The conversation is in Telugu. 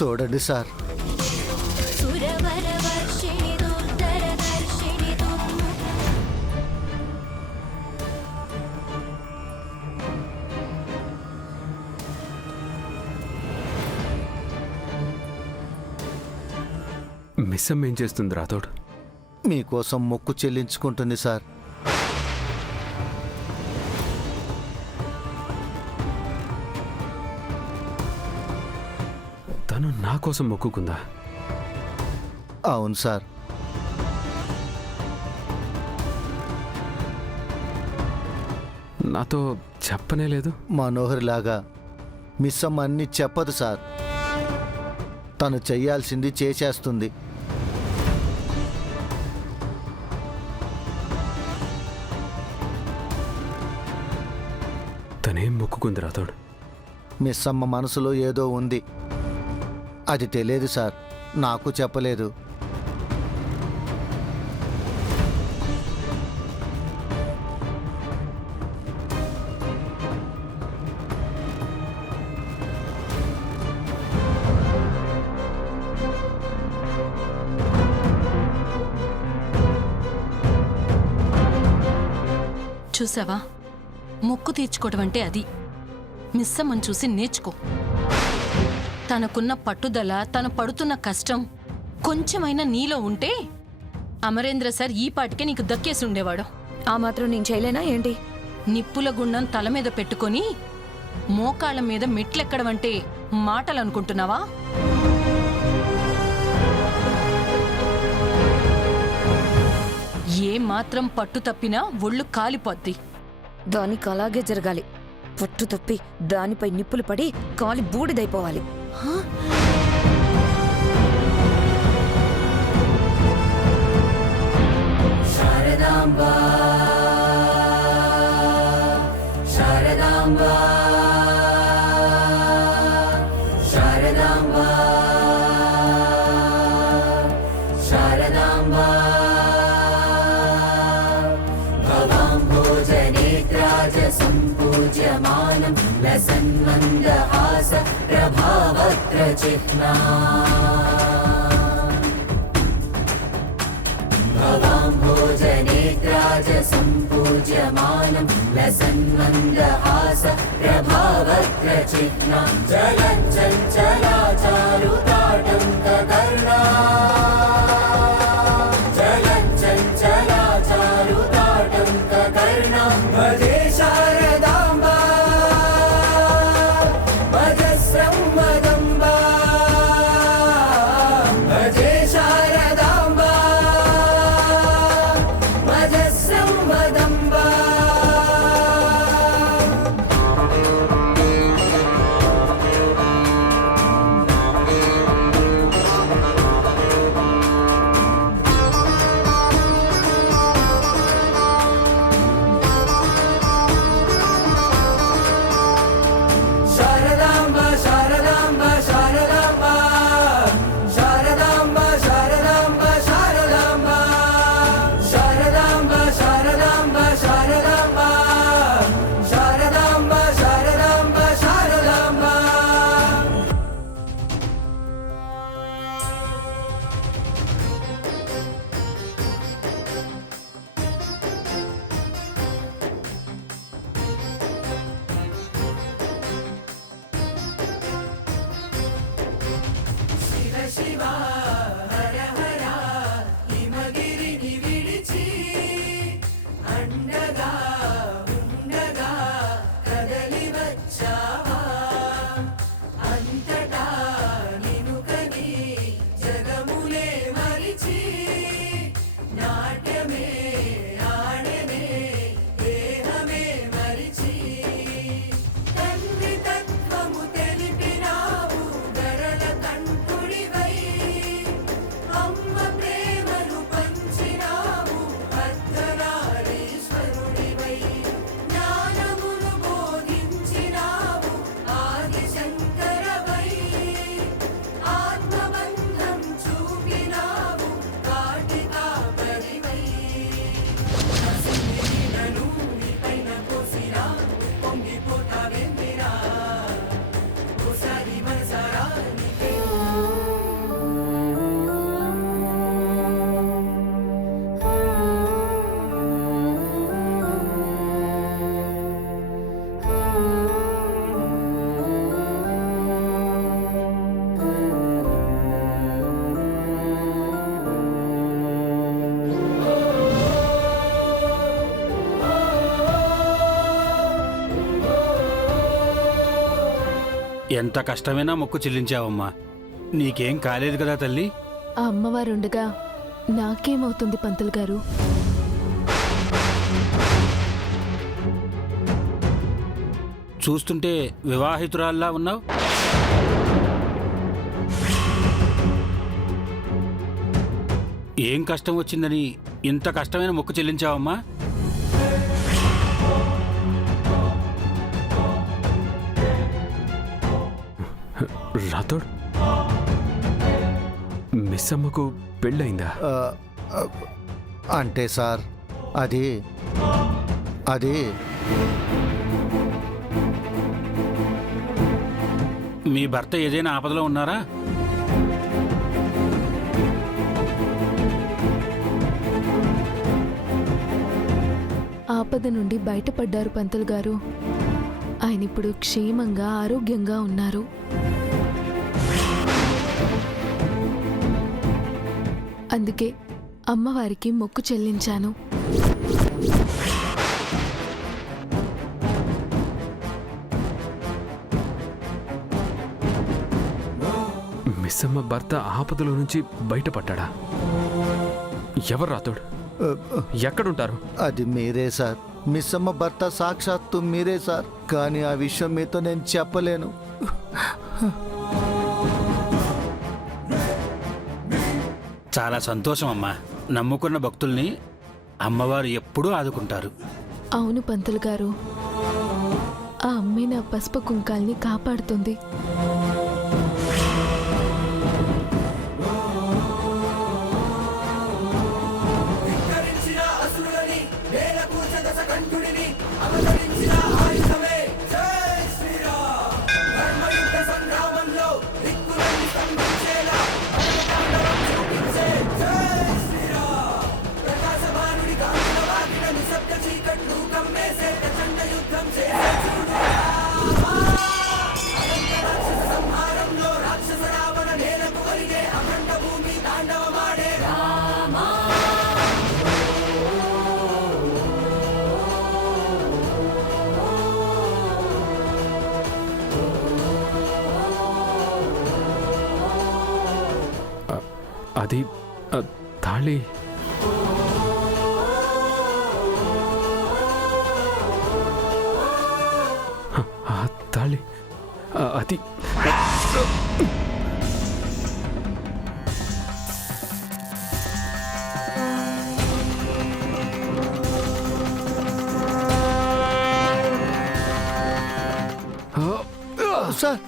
చూడండి సార్. మిస్సమ్మ ఏం చేస్తుంది రాథోడ్? మీకోసం మొక్కు చెల్లించుకుంటుంది సార్. తను నా కోసం మొక్కుకుందా? అవును సార్. నాతో చెప్పనే లేదు. మనోహర్ లాగా మిస్సమ్మ అన్ని చెప్పదు సార్. తను చెయ్యాల్సింది చేసేస్తుంది. తనేం మొక్కుకుంది రాథోడ్? మిస్సమ్మ మనసులో ఏదో ఉంది. అది తెలియదు సార్, నాకు చెప్పలేదు. చూసావా, మొక్కు తీర్చుకోవడం అంటే అది. మిస్సమ్మని చూసి నేర్చుకో. తనకున్న పట్టుదల, తను పడుతున్న కష్టం కొంచెమైనా నీలో ఉంటే అమరేంద్ర సార్ ఈ పాటికే నీకు దక్కేసి ఉండేవాడు. ఆ మాత్రం నేను చేయలేనా ఏంటి? నిప్పుల గుండం తల మీద పెట్టుకొని మోకాళ్ళ మీద మెట్లెక్కడం అంటే మాటలు అనుకుంటున్నావా? ఏ మాత్రం పట్టు తప్పినా ఒళ్ళు కాలిపోద్ది. దానికి అలాగే జరగాలి. పట్టు తప్పి దానిపై నిప్పులు పడి కాలి బూడిదైపోవాలి. శారదాంబా శారదాంబా శారదాంబా శారదాంబా భవాంభోజనేత్రాజ సంపూజ్యమానం లసన్మందహాస ప్రభావత్ర చిహ్నా భవాంభోజనేత్రాజ సంపూజ్యమానం లసన్మందహాస ప్రభావత్ర చిహ్నా జలచంచలాచారుతాటం కర్ణా జలచంచలాచారుతాటం కర్ణా భజే శారదాంబా భజస్రం వదంబా భజే శారదాంబా భజస్రం వదంబా. శారదాంబా శారదాంబా శారదాంబా శారదాంబా శారదాంబా శారదాంబా శారదాంబా శారదాంబా శారదాంబా శారదాంబా శారదాంబా శారదాంబా. శివ శివ హర హర హిమగిరిని విడిచి అండగా ఉండగా కదలి వచ్చావా అంతటా నిను కని జగములే మరిచి నాట్యమే ఆడనే దేహమే మరిచి తండ్రి తత్వము తెలిపినావు గరల కంఠుడివై ఎంత కష్టమైనా మొక్కు చెల్లించావమ్మా. నీకేం కాలేదు కదా తల్లి? ఆ అమ్మవారుండగా నాకేమవుతుంది పంతులు గారు? చూస్తుంటే వివాహితురాల్లా ఉన్నావు. ఏం కష్టం వచ్చిందని ఇంత కష్టమైన మొక్కు చెల్లించావమ్మా? రాథోడ్, మిస్ అమ్మకు పెళ్ళయిందా? ఆ, ఆ, అంటే సార్ అది అది మీ భర్త ఏదైనా ఆపదలో ఉన్నారా? ఆపద నుండి బయటపడ్డారు పంతులు గారు. ఆయన ఇప్పుడు క్షేమంగా ఆరోగ్యంగా ఉన్నారు. అందుకే అమ్మవారికి మొక్కు చెల్లించాను. మిస్ అమ్మ భర్త ఆపదలో నుంచి బయటపడ్డా? ఎవరు రాథోడ్? ఎక్కడుంటారు? అది మీరే సార్. మిస్ అమ్మ భర్త సాక్షాత్తు మీరే సార్. కానీ ఆ విషయం మీతో నేను చెప్పలేను. చాలా సంతోషం అమ్మా. నమ్ముకున్న భక్తుల్ని అమ్మవారు ఎప్పుడూ ఆదుకుంటారు. అవును పంతులు గారు, ఆ అమ్మే నా పసుపు కుంకాల్ని కాపాడుతుంది. ధిక్కరించిన అసురులని నేలకు కంఠుడిని అవతరించిన ఆయుధమే జై శ్రీరామ్. ధర్మయుద్ధ సంగ్రామంలో దిక్కులను స్తంభించేలా అమరతాండవం చూపించే జై శ్రీరామ్. ప్రకాశమానుడి కాంతుల వాకిన నిశ్శబ్ద చీకట్లు కమ్మేసే ప్రచండ యుద్ధం చేసే చూడు రామా. అనంత రాక్షస సంహారంలో రాక్షస రావణ నేలకు ఒరిగే అఖండ భూమి తాండవమాడే రామా. అది తాళి. ఆ తాళి అది సార్